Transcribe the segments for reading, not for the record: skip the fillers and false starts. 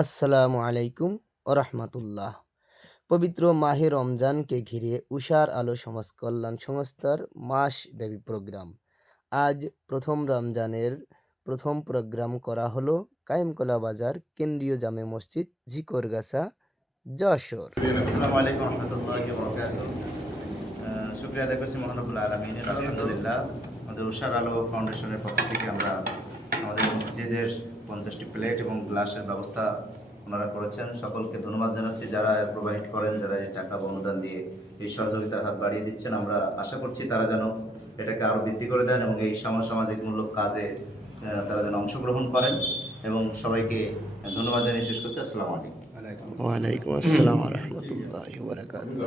আসসালামু আলাইকুম ওরহমতুল্লাহ। পবিত্র মাহে রমজানকে ঘিরে উষার আলো সমাজ কল্যাণ সংস্থার মাসব্যাপী প্রোগ্রাম। আজ প্রথম রমজানের প্রথম প্রোগ্রাম করা হলো কায়েমকলা বাজার কেন্দ্রীয় জামে মসজিদ ঝিকরগাছা, যশোর। আসসালামু আলাইকুম রহমতুল্লাহি ওয়া বারাকাতুহু। শুকরিয়া আদায় করছি মহান রব্বুল আলামিনের। আলহামদুলিল্লাহ, আমাদের উষার আলো ফাউন্ডেশনের পক্ষ থেকে আমরা আমাদের মসজিদের 50টি প্লেট এবং গ্লাসের ব্যবস্থা ওনারা করেছেন। সকলকে ধন্যবাদ জানাচ্ছি যারা প্রোভাইড করেন, যারা এই টাকা বা অনুদান দিয়ে এই সহযোগিতার হাত বাড়িয়ে দিচ্ছেন। আমরা আশা করছি তারা যেন এটাকে আরও বৃদ্ধি করে দেন এবং এই সামাজিক মূলক কাজে তারা যেন অংশগ্রহণ করেন। এবং সবাইকে ধন্যবাদ জানিয়ে শেষ করছি। আসসালামু আলাইকুম। ওয়ালাইকুম আসসালাম ওয়া রাহমাতুল্লাহি ওয়া বারাকাতুহু।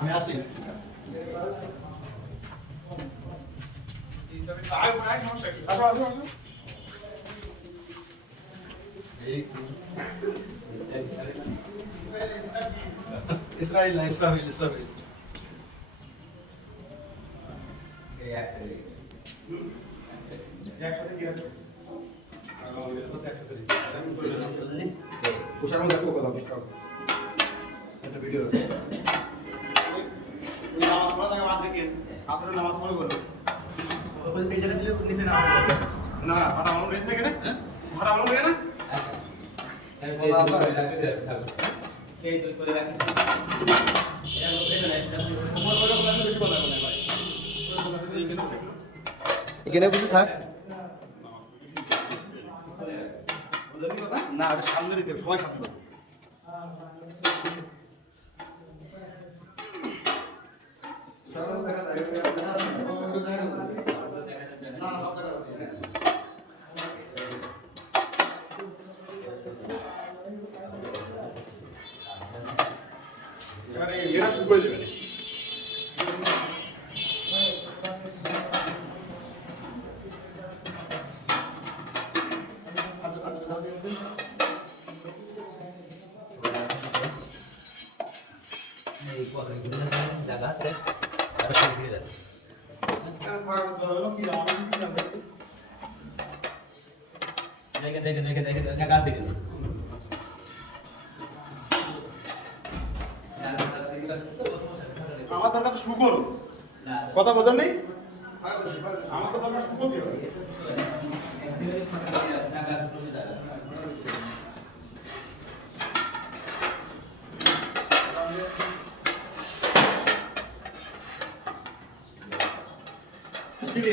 আমি আসি। ইসরাইল নামাজ পড়ে বলো এই জায়গা দিলে নিচে না না ভাড়া আলম রেস না ভাড়া আলম রে না এই দুই করে রাখি এখানে কিছু থাক না সামনে দিতে সবাই সামনে এবারে এরা শুকিয়ে যাবে জায়গা আছে আর ফিরে যাচ্ছে জায়গা আছে কিন্তু আমার দরকার শুকর কথা বোঝেন নেই আমার তো দরকার শুকর কি